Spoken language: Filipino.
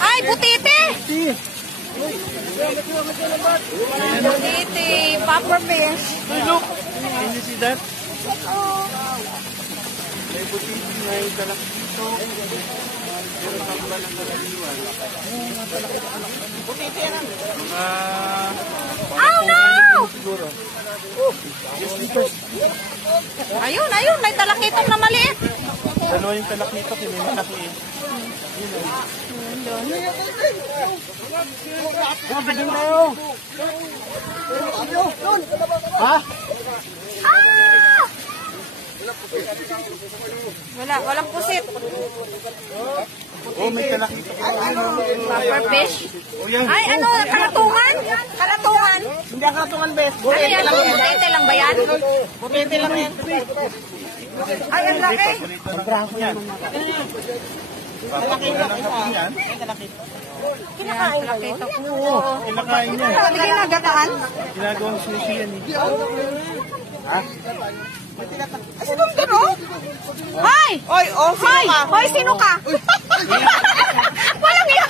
Ay, butite! Butite, popper fish. Look! Can you see that? May butiti, may talakito. Pero kamba ng karaniwan. Butiti yan. Oh no! Siguro. Yes, liters. Ayun, ayun, may talakitong na maliit. Dalawa yung talakito, kinimalaki eh. Ha? Ah! Walang pusit. Oh, may talakito. Popper fish. Oh, yan. Ay, ano, kalatungan? Kalatungan. Hindi ang katungan, bes. Ano yan? Butete lang ba yan? Butete lang yan. Ay, ang laki. Pagbraso yan. Papagula lang natin yan. Kinakain ka yun? Oo, kinakain yan. Hindi ginagataan? Ginagawang sushi yan eh. Ha? Sinong gano'n? Hi! Oy, oh, sino Hi! ka? Hoy, sino ka?